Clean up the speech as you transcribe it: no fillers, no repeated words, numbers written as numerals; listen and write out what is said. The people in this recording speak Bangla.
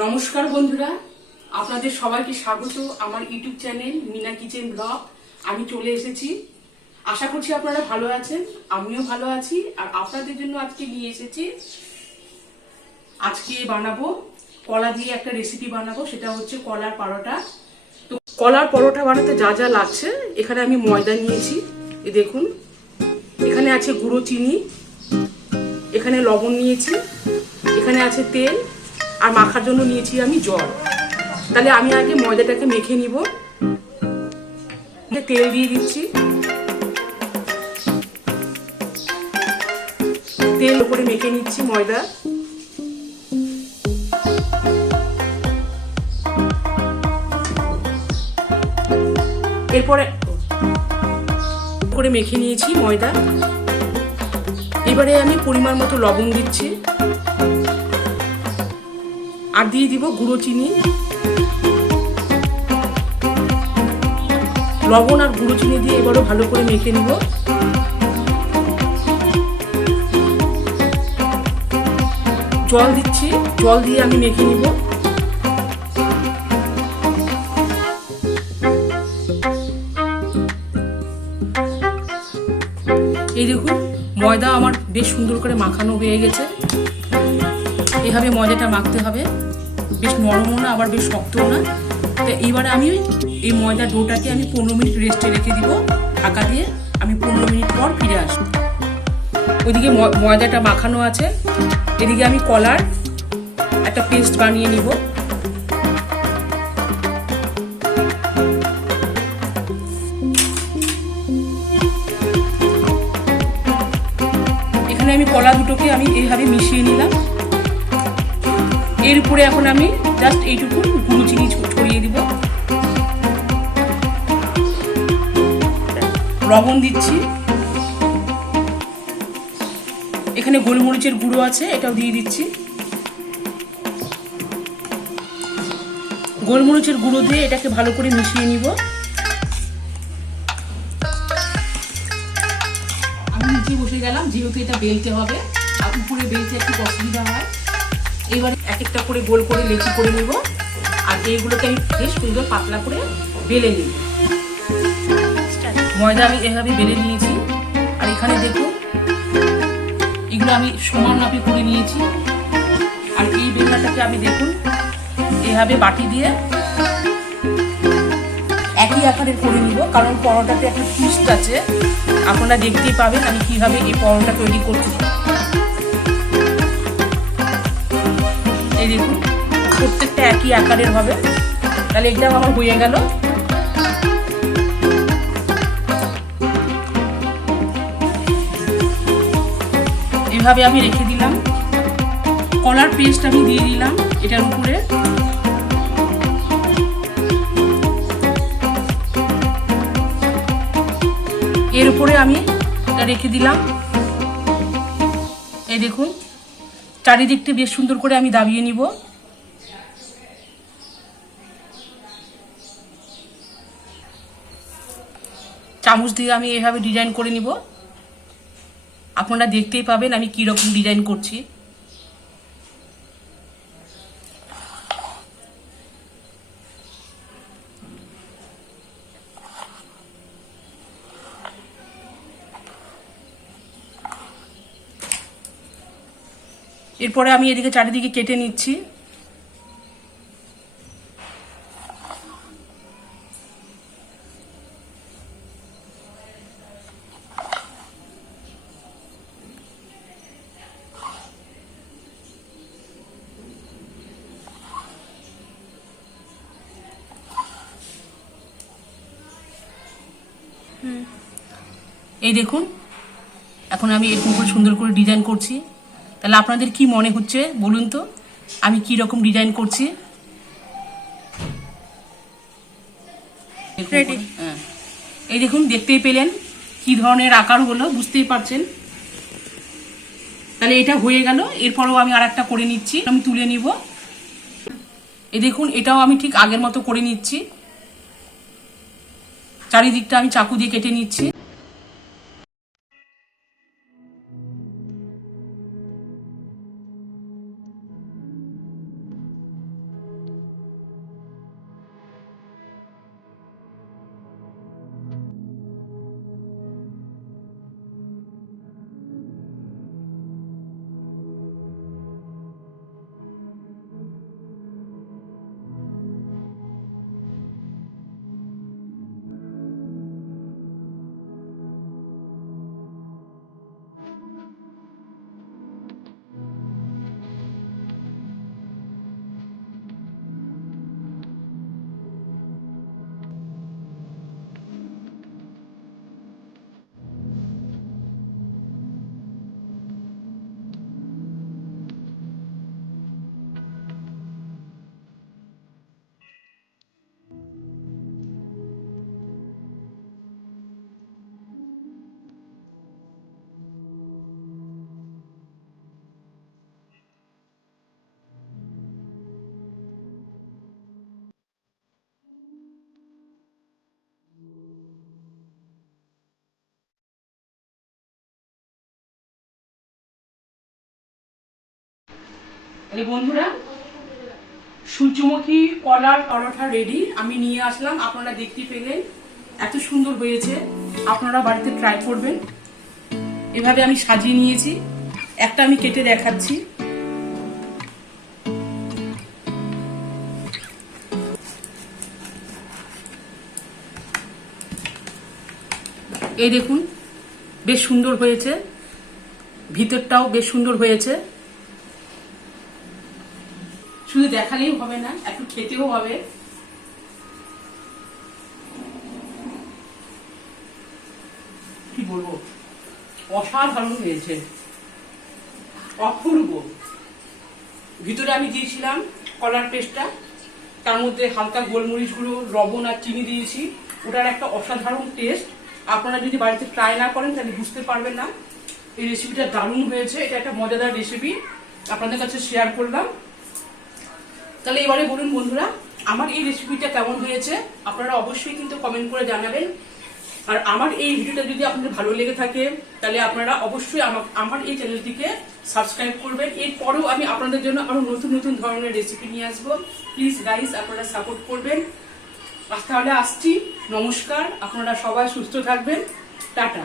নমস্কার বন্ধুরা, আপনাদের সবাইকে স্বাগত আমার YouTube channel Meena kitchen blog. আমি চলে এসেছি। আশা করছি আপনারা ভালো আছেন, আমিও ভালো আছি। আর আপনাদের জন্য আজকে নিয়ে এসেছি, আজকে বানাবো কলা দিয়ে একটা রেসিপি বানাবো, সেটা হচ্ছে কলার পরোটা। তো কলার পরোটা বানাতে যা যা লাগছে, এখানে আমি ময়দা নিয়েছি, এ দেখুন। এখানে আছে গুঁড়ো চিনি, এখানে লবণ নিয়েছি, এখানে আছে তেল, আর মাখার জন্য নিয়েছি আমি জল। তাহলে আমি আগে ময়দাটাকে মেখে নিব। তেল দিয়ে দিচ্ছি, তেল উপরে মেখে নিচ্ছি ময়দা। এরপরে করে মেখে নিয়েছি ময়দা। এবারে আমি পরিমাণ মতো লবণ দিচ্ছি, আর দিয়ে দিব গুঁড়ো চিনি। লবণ আর গুঁড়ো চিনি দিয়ে এবারও ভালো করে মেখে নিব। জল দিচ্ছি, জল দিয়ে আমি মেখে নিব। এই দেখুন, ময়দা আমার বেশ সুন্দর করে মাখানো হয়ে গেছে। এভাবে ময়দাটা মাখতে হবে, বেশ নরমও না আবার বেশ শক্তও না। তো এইবারে আমি এই ময়দা ডোটাকে আমি 15 মিনিট রেস্টে রেখে দিব ঢাকা দিয়ে। আমি 15 মিনিট পর ফিরে আসবো। ওইদিকে ময়দাটা মাখানো আছে, এদিকে আমি কলার একটা পেস্ট বানিয়ে নিব। এখানে আমি কলা দুটোকে আমি এইভাবে মিশিয়ে নিলাম। এর উপরে এখন আমি জাস্ট এইটুকু গুঁড়ো চিনি ছড়িয়ে দিব। লবণ দিচ্ছি, এখানে গোলমরিচের গুঁড়ো আছে, এটাও দিয়ে দিচ্ছি। গোলমরিচের গুঁড়ো দিয়ে এটাকে ভালো করে মিশিয়ে নিব। আমি নিচে বসে গেলাম, যেহেতু এটা বেলতে হবে আর উপরে বেলতে একটু অসুবিধা হয়। এবারে এক একটা করে গোল করে লেচি করে নিব, আর এইগুলোকে আমি বেশ সুন্দর পাতলা করে বেলে নিব। ময়দা আমি এভাবে বেলে নিয়েছি, আর এখানে দেখুন এগুলো আমি সমান মাপে করে নিয়েছি। আর এই বেলনাটাকে আমি দেখুন এভাবে বাটি দিয়ে একই আকারের করে নিব, কারণ পরোটাতে একটা টুইস্ট আছে। আপনারা দেখতেই পাবেন আমি কিভাবে এই পরোটা তৈরি করছি। এই দেখুন প্রত্যেকটা একই আকারের হবে। তাহলে এটা আমার হয়ে গেল। এইভাবে আমি রেখে দিলাম। কলার পেস্ট আমি দিয়ে দিলাম এটার উপরে। এর উপরে আমি এটা রেখে দিলাম। এই দেখুন চারিদিকটা বেশ সুন্দর করে আমি দাবিয়ে নিব। চামচ দিয়ে আমি এভাবে ডিজাইন করে নিব। আপনারা দেখতেই পাবেন আমি কি রকম ডিজাইন করছি। এরপরে আমি এদিকে চারিদিকে কেটে নিচ্ছি। এই দেখুন এখন আমি এরকম করে সুন্দর করে ডিজাইন করছি। তাহলে আপনাদের কি মনে হচ্ছে বলুন তো আমি কি রকম ডিজাইন করছি। হ্যাঁ, এই দেখুন দেখতেই পেলেন কি ধরনের আকার হলো, বুঝতেই পারছেন। তাহলে এটা হয়ে গেল। এরপরও আমি আর একটা করে নিচ্ছি, আমি তুলে নিব। এই দেখুন এটাও আমি ঠিক আগের মতো করে নিচ্ছি। চারিদিকটা আমি চাকু দিয়ে কেটে নিচ্ছি। এই বন্ধুরা, সূর্যমুখী কলার পরোটা রেডি, আমি নিয়ে আসলাম, আপনারা দেখতে পেলেন এত সুন্দর হয়েছে। আপনারা বাড়িতে ট্রাই করবেন। এভাবে আমি সাজিয়ে নিয়েছি, একটা আমি কেটে দেখাচ্ছি। এই দেখুন, বেশ সুন্দর হয়েছে, ভিতরটাও বেশ সুন্দর হয়েছে। শুধু দেখালেই হবে না, একটু খেতেও হবে। কি বলবো, অসাধারণ হয়েছে, অপূর্ব। ভিতরে আমি দিয়েছিলাম কলার পেস্টটা, তার মধ্যে হালকা গোলমরিচ গুঁড়ো, লবণ আর চিনি দিয়েছি। ওটার একটা অসাধারণ টেস্ট। আপনারা যদি বাড়িতে ট্রাই না করেন তাহলে বুঝতে পারবেন না। এই রেসিপিটা দারুণ হয়েছে, এটা একটা মজাদার রেসিপি, আপনাদের কাছে শেয়ার করলাম। তাহলে এবারে বলুন বন্ধুরা, আমার এই রেসিপিটা কেমন হয়েছে? আপনারা অবশ্যই কিন্তু কমেন্ট করে জানাবেন। আর আমার এই ভিডিওটা যদি আপনাদের ভালো লেগে থাকে তাহলে আপনারা অবশ্যই আমার এই চ্যানেলটিকে সাবস্ক্রাইব করবেন। এরপরেও আমি আপনাদের জন্য আরো নতুন নতুন ধরনের রেসিপি নিয়ে আসবো। প্লিজ গাইস, আপনারা সাপোর্ট করবেন। তাহলে আসছি, নমস্কার, আপনারা সবাই সুস্থ থাকবেন, টাটা।